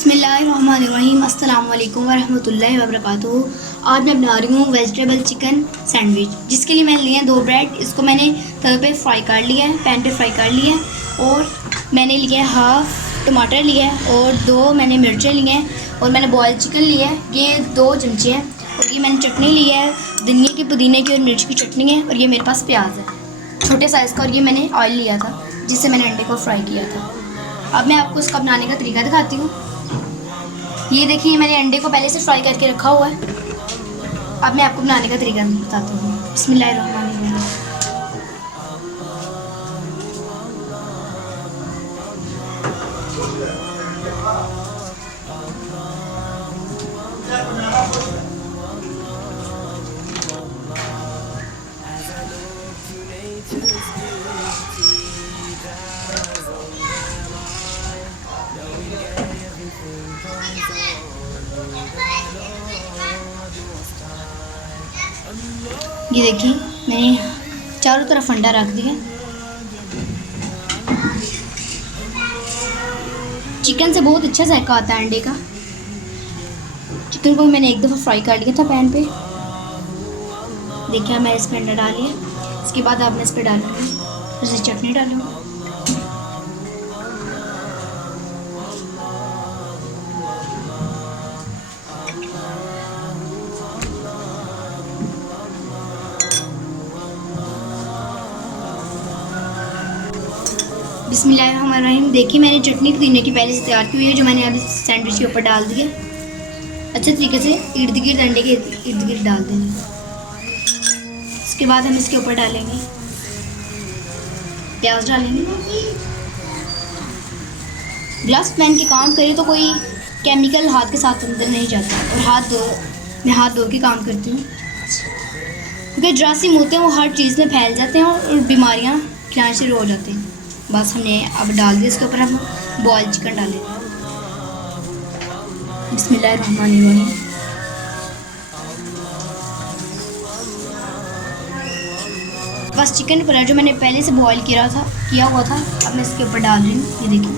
बिस्मिल्लाहिर्रहमानिर्रहीम अस्सलाम वालेकुम वरहमतुल्लाहि वबरकातुहू। आज मैं बना रही हूँ वेजिटेबल चिकन सैंडविच, जिसके लिए मैंने लिए हैं 2 ब्रेड। इसको मैंने तवे पे फ्राई कर लिया है, पैन पे फ्राई कर लिया है। और मैंने लिए हाफ़ टमाटर लिया है और 2 मैंने मिर्चें लिए हैं और मैंने बॉयल चिकन लिया है, ये 2 चमचे हैं। और ये मैंने चटनी ली है, धनिया की, पुदीने की और मिर्च की चटनी है। और ये मेरे पास प्याज है छोटे साइज़ का। और ये मैंने ऑयल लिया था जिससे मैंने अंडे को फ्राई किया था। अब मैं आपको इसका बनाने का तरीका दिखाती हूँ। ये देखिए, मैंने अंडे को पहले से फ्राई करके रखा हुआ है। अब मैं आपको बनाने का तरीका बताती हूँ। बिस्मिल्लाहिर्रहमानिर्रहीम। ये देखिए, मैंने चारों तरफ अंडा रख दिया। चिकन से बहुत अच्छा जायका आता है अंडे का। चिकन को मैंने एक दफ़ा फ्राई कर लिया था पैन पे। देखिए, मैं इसमें अंडा डाल लिया। इसके बाद अब मैं इस पर डालूँगी, फिर से चटनी डालूँगी। बिस्मिल्लाहिर्रहमानिर्रहीम। देखिए, मैंने चटनी पुदीने की पहले से तैयार की हुई है, जो मैंने अभी सैंडविच के ऊपर डाल दी है। अच्छे तरीके से इर्द गिर्द अंडे के इर्द गिर्द डाल देंगे। इसके बाद हम इसके ऊपर डालेंगे प्याज डालेंगे। ग्लव्स पहन के काम करें तो कोई केमिकल हाथ के साथ अंदर नहीं जाता। और मैं हाथ धो के काम करती हूँ, क्योंकि जरासीम होते हैं वो हर चीज़ में फैल जाते हैं और बीमारियाँ खिलाने शुरू हो जाती हैं। बस हमने अब डाल दिया। इसके ऊपर हम बॉयल चिकन डालेंगे। बिस्मिल्लाहिर्रहमानिर्रहीम। बस चिकन पर जो मैंने पहले से बॉयल किया हुआ था, अब मैं इसके ऊपर डाल रही हूँ। ये देखिए,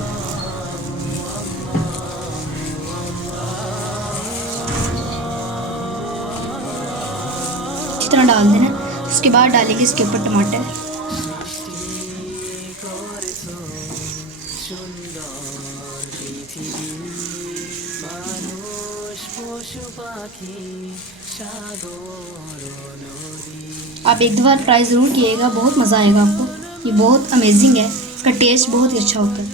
अच्छी तरह डाल देना। उसके बाद डालेंगे इसके ऊपर टमाटर। आप एक दफ़ा ट्राई ज़रूर कीजिएगा, बहुत मज़ा आएगा आपको। ये बहुत अमेजिंग है, इसका टेस्ट बहुत ही अच्छा होता है।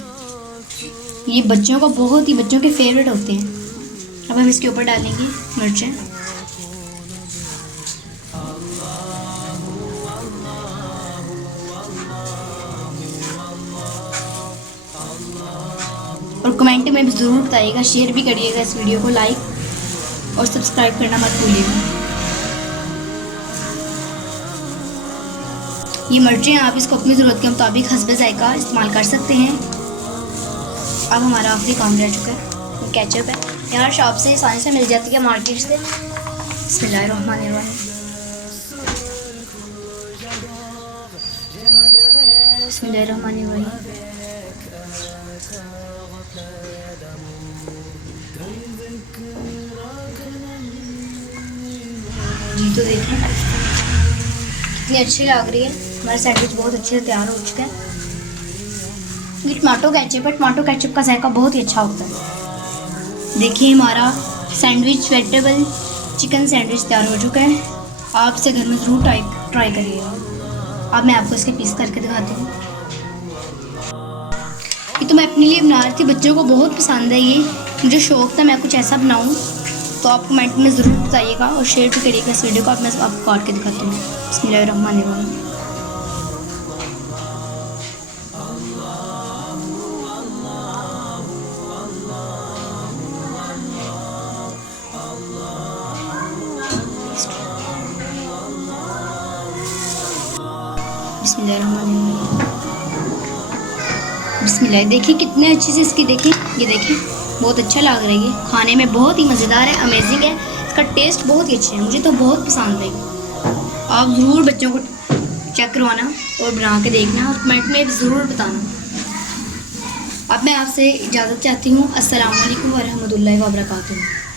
ये बच्चों के फेवरेट होते हैं। अब हम इसके ऊपर डालेंगे मिर्चें। और कमेंट में भी ज़रूर बताइएगा, शेयर भी करिएगा इस वीडियो को, लाइक और सब्सक्राइब करना मत भूलिएगा। ये मिर्चें आप इसको अपनी ज़रूरत के मुताबिक हस्बे जायका इस्तेमाल कर सकते हैं। अब हमारा आखिरी काम रह चुका है, केचप है। यहाँ शॉप से आसानी से मिल जाती है, मार्केट से। बिस्मिल्लाहिर्रहमानिर्रहीम। बिस्मिल्लाहिर्रहमानिर्रहीम। जी तो देखें कितनी अच्छी लग रही है। हमारा सैंडविच बहुत अच्छे से तैयार हो चुका है। ये टमाटो केचप है। टमाटो केचप का जायका बहुत ही अच्छा होता है। देखिए, हमारा सैंडविच वेजिटेबल चिकन सैंडविच तैयार हो चुका है। आप इसे घर में ज़रूर ट्राई करिएगा। अब मैं आपको इसके पीस करके दिखाती हूँ। ये तो मैं अपने लिए बना रही थी, बच्चों को बहुत पसंद है। ये मुझे शौक़ था मैं कुछ ऐसा बनाऊँ, तो आप कमेंट में ज़रूर बताइएगा और शेयर भी करिएगा इस वीडियो को। अब मैं आपको काट के दिखाती हूँ। बिस्मिल्लाहिर्रहमानिर्रहीम। बिस्मिल्लाह। देखिए कितने अच्छे से इसकी, देखिए ये देखिए, बहुत अच्छा लग रहा है। ये खाने में बहुत ही मज़ेदार है, अमेजिंग है। इसका टेस्ट बहुत ही अच्छा है, मुझे तो बहुत पसंद है। आप ज़रूर बच्चों को चेक करवाना और बना के देखना और कमेंट में ज़रूर बताना। अब मैं आपसे इजाज़त चाहती हूँ। अस्सलाम वालेकुम वरहमतुल्लाहि वबरकातुहू।